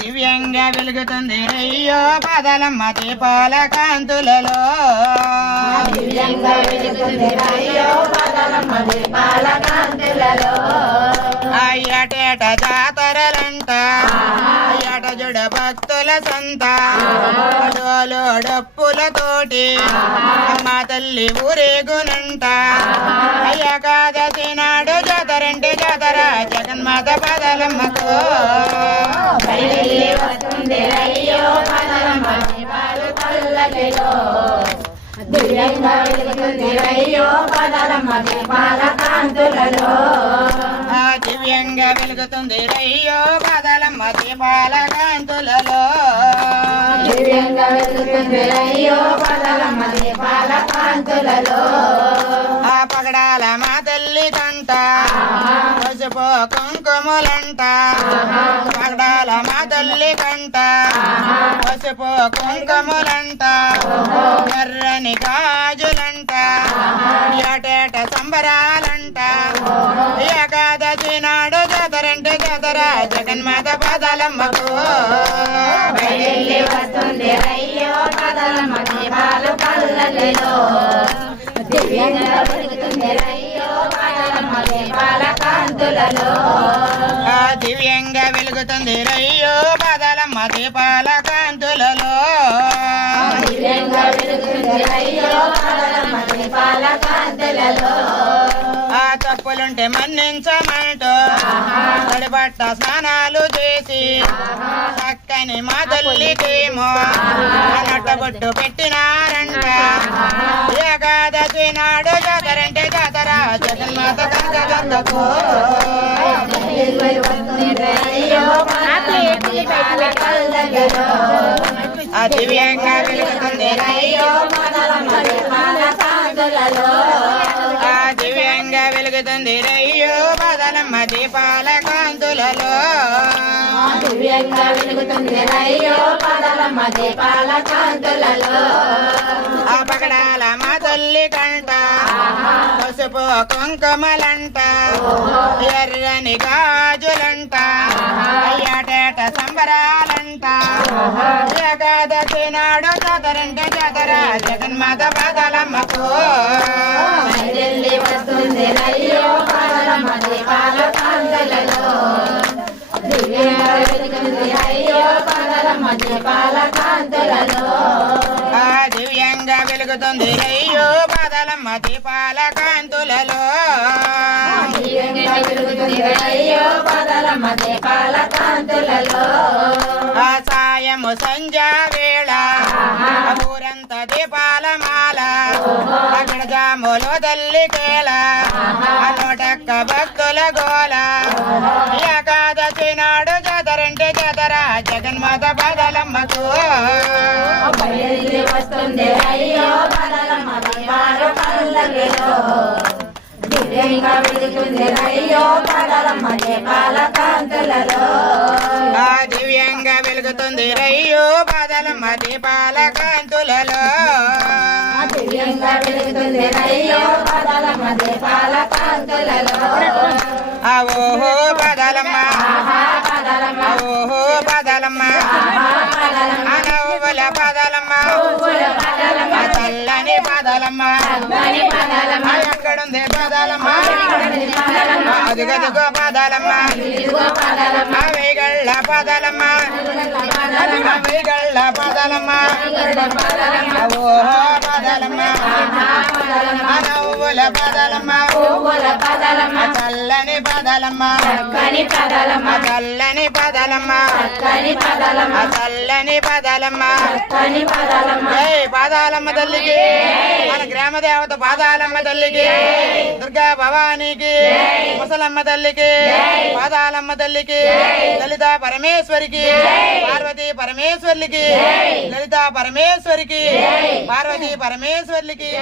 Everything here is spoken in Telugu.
దివ్యంగా వెలుగుతుంది అయ్యో పాదాలమ్మ దీపాల కాంతులలో దివ్యంగా వెలుగుతుంది అయ్యో పాదాలమ్మ దీపాల కాంతులలో అయ్యటేట జాతరలంట అయ్యట జుడ భక్తుల సంత డోలు డప్పులతోటి అమ్మ తల్లి ఊరేగునంట అయ్యకాదశి నాడు జాతరంటే జాతర జగన్మాత పాదాలమ్మకు వస్తుంది అయ్యో పాదాలమ్మ దీపాలు పల్లకిలో దివ్యంగా వెలుగుతుంది అయ్యో పాదాలమ్మ దీపాల కాంతులలో దివ్యంగా వెలుగుతుంది అయ్యో పాదాలమ్మ దీపాల కాంతులలో దివ్యంగా వెలుగుతుంది అయ్యో పాదాలమ్మ దీపాల కాంతులలో ఆ పగడాల మా తల్లి కంట పసుపు కుంకుమలంట పగడాల మా తల్లి కంట పసుపు కుంకుమలంట ఎర్రని గాజులంట ఏటేట సంబరాలంట ఏకాదశి నాడు జాతరంటే జాతర జగన్మాత పాదాలమ్మకు వస్తుంది అయ్యో పాదాలమ్మ దీపాలు పల్లకిలో దివ్యంగా వెలుగుతుంది అయ్యో పాదాలమ్మ దీపాల కాంతులలో దివ్యంగా వెలుగుతుంది రయ్యో పాదాలమ్మ దీపాల కాంతులలో దివ్యంగా వెలుగుతుంది అయ్యో పాదాలమ్మ దీపాల కాంతులలో ఆ తప్పులుంటే మన్నించమంటూ తడిబట్ట స్నానాలు చేసి చక్కని మా తల్లికేమో నొట్టబొట్టు పెట్టినారంట ఏకాదశి నాడు జాతరంటే జాతర జగన్మాత కనకదుర్గకు దివ్యంగా వెలుగుతుంది అయ్యో దివ్యంగా వెలుగుతుంది అయ్యో పాదాలమ్మ దీపాల కాంతులలో దివ్యంగా వెలుగుతుంది అయ్యో పాదాలమ్మ దీపాల కాంతులలో ఆ పగడాల మా తల్లి కంట పసుపు కుంకుమలంట ఎర్రని గాజులంట అయ్యాటేట సంబరాలంట ఏకాదశి నాడు జాతరంటే జాతర జగన్మాత పాదాలమ్మకు వస్తుంది అయ్యో పాదాలమ్మ దీపాల కాంతులలో దివ్యంగా వెలుగుతుంది అయ్యో పాదాలమ్మ దీపాల కాంతులలో దివ్యంగా వెలుగుతుంది అయ్యో పాదాలమ్మ దీపాల కాంతులలో దివ్యంగా వెలుగుతుంది అయ్యో పాదాలమ్మ దీపాల కాంతులలో సాయము సంధ్యా వేళ ఊరంత దీపాల మాల అక్కడ జాములో తల్లికేళ నోటక్క భక్తుల గోల ఏకాదశి నాడు జాతరంటే జాతర జగన్మాత పాదాలమ్మకు వస్తుంది అయ్యో పాదాలమ్మ దీపాల పల్లకిలో దివ్యంగా వెలుగుతుంది అయ్యో పాదాలమ్మ దీపాల కాంతులలో దివ్యంగా వెలుగుతుంది రయ్యో పాదాలమ్మ దీపాల కాంతులలో దివ్యంగా వెలుగుతుంది అయ్యో పాదాలమ్మ దీపాల కాంతులలో ఓహో పాదాలమ్మ ఓహో పాదాలమ్మ అనవుల పాదాలమ్మ చల్లని పాదాలమ్మ ఎక్కడుంది పాదాలమ్మ అదిగదిగో పాదాలమ్మ వేగళ్ళ పాదాలమ్మ వేగళ్ళ పాదాలమ్మ ఓహో పాదాలమ్మ అనవుల పాదాలమ్మ చల్లని పాదాలమ్మ చల్లని పాదాలమ్మ చల్లని పాదాలమ్మ జై పాదాలమ్మ తల్లికి మన గ్రామ దేవత పాదాలమ్మ తల్లికి దుర్గా భవానీకి ముసలమ్మ తల్లికి పాదాలమ్మ తల్లికి లలిత పరమేశ్వరికి పార్వతీ పరమేశ్వర్లకి లలిత పరమేశ్వరికి పార్వతీ పరమేశ్వర్లకి